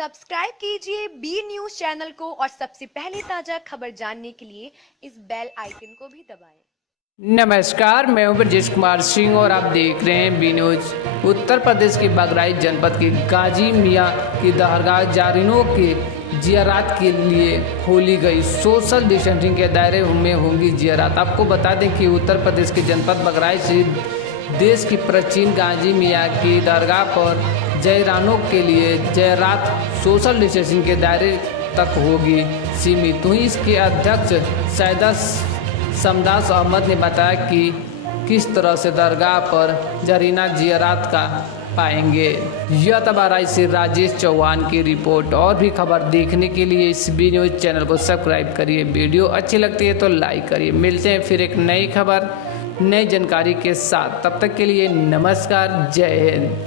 Subscribe कीजिए B news channel को और सबसे पहले ताजा खबर जानने के लिए इस बेल आइकन को भी दबाएं। नमस्कार, मैं हूं ब्रजेश कुमार सिंह और आप देख रहे हैं बी न्यूज़। उत्तर प्रदेश के बहराइच जनपद की गाजी मियां की दरगाह जारिनों के जियारत के लिए खोली गई। सोशल डिस्टेंसिंग के दायरे में होंगी जियारत। आपको बता दें कि उत्तर प्रदेश के जनपद बहराइच से देश की प्राचीन गाजी मियां की दरगाह पर जयरानों के लिए जियारत सोशल डिस्टेंसिंग के दायरे तक होगी सीमित। वहीं इसके अध्यक्ष सैयदा समदास अहमद ने बताया कि किस तरह से दरगाह पर जरीना जियारत का पाएंगे। यह बहराइच से राजेश चौहान की रिपोर्ट। और भी खबर देखने के लिए इस बी न्यूज़ चैनल को सब्सक्राइब करिए। वीडियो अच्छी लगती है तो लाइक करिए। मिलते हैं फिर एक नई खबर नई जानकारी के साथ। तब तक के लिए नमस्कार, जय हिंद।